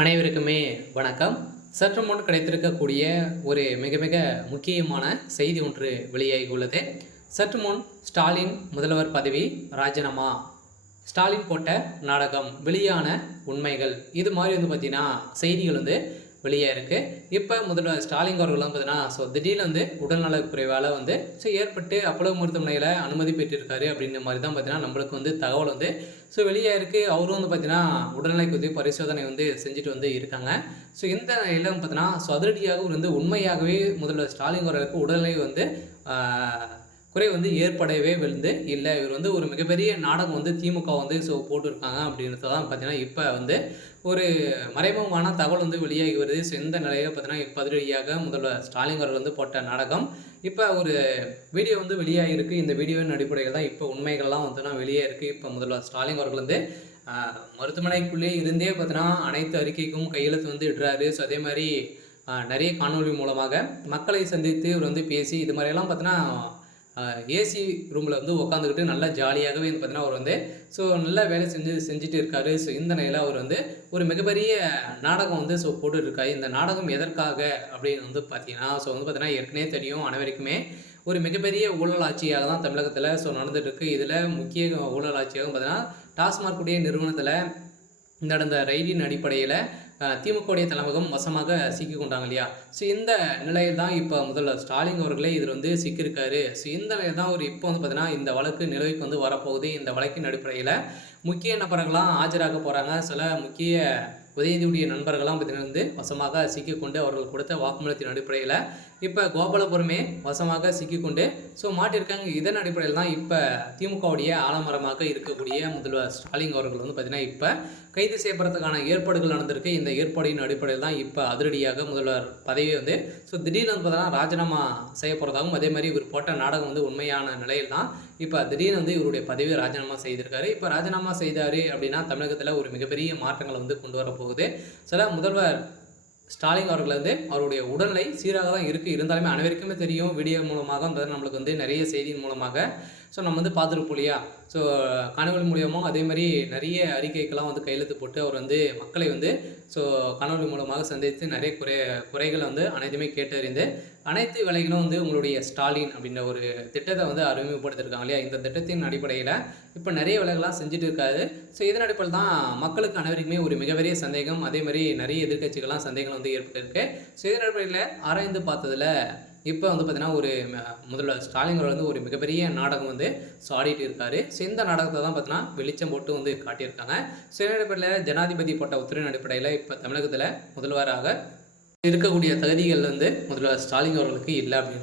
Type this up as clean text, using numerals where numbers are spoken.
அனைவருக்குமே வணக்கம். சற்று முன் கிடைத்திருக்கக்கூடிய ஒரு மிக மிக முக்கியமான செய்தி ஒன்று வெளியாகி உள்ளது. சற்று முன் ஸ்டாலின் முதல்வர் பதவி ராஜினாமா, ஸ்டாலின் போட்ட நாடகம், வெளியான உண்மைகள், இது மாதிரி பார்த்தீங்கன்னா செய்திகள் வெளியே இருக்குது. இப்போ முதல்வர் ஸ்டாலின் அவர்கள் பார்த்தீங்கன்னா திடீர்னு உடல்நலக் குறைவால் ஏற்பட்டு அப்போலோ மருத்துவமனையில் அனுமதி பெற்றிருக்காரு அப்படின்ற மாதிரி தான் பார்த்தீங்கன்னா நம்மளுக்கு தகவல் வெளியே இருக்குது. அவரும் பார்த்தீங்கன்னா உடல்நிலை குறித்து பரிசோதனை செஞ்சுட்டு இருக்காங்க. இந்த நிலையில் பார்த்தீங்கன்னா அதிரடியாக உண்மையாகவே முதல்வர் ஸ்டாலின் அவர்களுக்கு உடல்நிலை குறை ஏற்படவே இல்லை. இவர் ஒரு மிகப்பெரிய நாடகம் திமுக போட்டிருக்காங்க அப்படின்றது தான் பார்த்தீங்கன்னா இப்போ ஒரு மறைமுகமான தகவல் வெளியாகி வருது. இந்த நிலையில் பார்த்தீங்கன்னா இப்போ அதிரடியாக முதல்வர் ஸ்டாலின் அவர்கள் போட்ட நாடகம் இப்போ ஒரு வீடியோ வெளியாகி இருக்குது. இந்த வீடியோவின் அடிப்படையில் தான் இப்போ உண்மைகள்லாம் வெளியே இருக்குது. இப்போ முதல்வர் ஸ்டாலின் அவர்கள் மருத்துவமனைக்குள்ளே இருந்தே பார்த்தீங்கன்னா அனைத்து அறிக்கைக்கும் கையெழுத்து இடுறாரு. அதே மாதிரி நிறைய காணொலி மூலமாக மக்களை சந்தித்து இவர் பேசி இது மாதிரியெல்லாம் பார்த்தீங்கன்னா ஏசி ரூமில் உட்காந்துக்கிட்டு நல்லா ஜாலியாகவே பார்த்தீங்கன்னா அவர் நல்லா வேலை செஞ்சுட்டு இருக்காரு. இந்த நிலையில் அவர் ஒரு மிகப்பெரிய நாடகம் போட்டுருக்காரு. இந்த நாடகம் எதற்காக அப்படின்னு பார்த்தீங்கன்னா பார்த்தீங்கன்னா ஏற்கனவே தெரியும் அனைவருக்குமே ஒரு மிகப்பெரிய ஊழல் ஆட்சியாக தான் தமிழகத்தில் நடந்துட்டு இருக்கு. இதில் முக்கிய ஊழல் ஆட்சியாக பார்த்தீங்கன்னா டாஸ்மாக் உடைய நிறுவனத்தில் நடந்த ரைடின் அடிப்படையில் திமுகவுடைய தலைமையகம் வசமாக சிக்கி கொண்டாங்க இல்லையா. இந்த நிலையில் தான் இப்போ முதல்வர் ஸ்டாலின் அவர்களே இதில் சிக்கியிருக்காரு. இந்த நிலையில் தான் இப்போ பார்த்தீங்கன்னா இந்த வழக்கு நிலுவைக்கு வரப்போகுது. இந்த வழக்கின் அடிப்படையில் முக்கிய நபர்கள்லாம் ஆஜராக போகிறாங்க. சில முக்கிய உதயநிதியுடைய நண்பர்கள்லாம் பார்த்தீங்கன்னா வசமாக சிக்கிக்கொண்டு அவர்கள் கொடுத்த வாக்குமூலத்தின் அடிப்படையில் இப்போ கோபாலபுரமே வசமாக சிக்கிக்கொண்டு மாட்டியிருக்காங்க. இதன் அடிப்படையில் தான் இப்போ திமுகவுடைய ஆலமரமாக இருக்கக்கூடிய முதல்வர் ஸ்டாலின் அவர்கள் பார்த்தீங்கன்னா இப்போ கைது செய்யப்படுறதுக்கான ஏற்பாடுகள் நடந்திருக்கு. இந்த ஏற்பாடின் அடிப்படையில் தான் இப்போ அதிரடியாக முதல்வர் பதவி திடீர்னு பார்த்தீங்கன்னா ராஜினாமா செய்ய போகிறதாகவும் அதே மாதிரி இவர் போட்ட நாடகம் உண்மையான நிலையில் தான் இப்போ திடீர்னு இவருடைய பதவியை ராஜினாமா செய்திருக்காரு. இப்போ ராஜினாமா செய்தார் அப்படின்னா தமிழகத்தில் ஒரு மிகப்பெரிய மாற்றங்களை கொண்டு வரப்போகுது. சில முதல்வர் ஸ்டாலின் அவர்கள் அவருடைய உடல்நிலை சீராக தான் இருக்குது. இருந்தாலுமே அனைவருக்குமே தெரியும், வீடியோ மூலமாக நம்மளுக்கு நிறைய செய்தியின் மூலமாக நம்ம பார்த்துருப்போம் இல்லையா. காணொலி மூலியமாக அதே மாதிரி நிறைய அறிக்கைக்கெல்லாம் கையெழுத்து போட்டு அவர் மக்களை காணொலி மூலமாக சந்தித்து நிறைய குறைகளை அனைத்துமே கேட்டறிந்து அனைத்து வேலைகளும் உங்களுடைய ஸ்டாலின் அப்படின்ற ஒரு திட்டத்தை அறிமுகப்படுத்திருக்காங்க இல்லையா. இந்த திட்டத்தின் அடிப்படையில் இப்போ நிறைய வேலைகள்லாம் செஞ்சுட்டு இருக்காரு. இதன் அடிப்படையில் தான் மக்களுக்கு அனைவருக்குமே ஒரு மிகப்பெரிய சந்தேகம், அதே மாதிரி நிறைய எதிர்கட்சிகள்லாம் சந்தேகங்கள் ஏற்பட்டிருக்கு. இதன் அடிப்படையில் ஆராய்ந்து பார்த்ததில் இப்போ பார்த்தீங்கன்னா ஒரு முதல்வர் ஸ்டாலின் அவர்கள் ஒரு மிகப்பெரிய நாடகம் ஆடிட்டு இருக்காரு. இந்த நாடகத்தை தான் பார்த்தீங்கன்னா வெளிச்சம் போட்டு காட்டியிருக்காங்க. இதன் அடிப்படையில் ஜனாதிபதி போட்ட உத்தரவின் அடிப்படையில் இப்போ தமிழகத்தில் முதல்வராக இருக்கக்கூடிய தகுதிகள் முதல்வர் ஸ்டாலின் அவர்களுக்கு இல்லை அப்படின்னு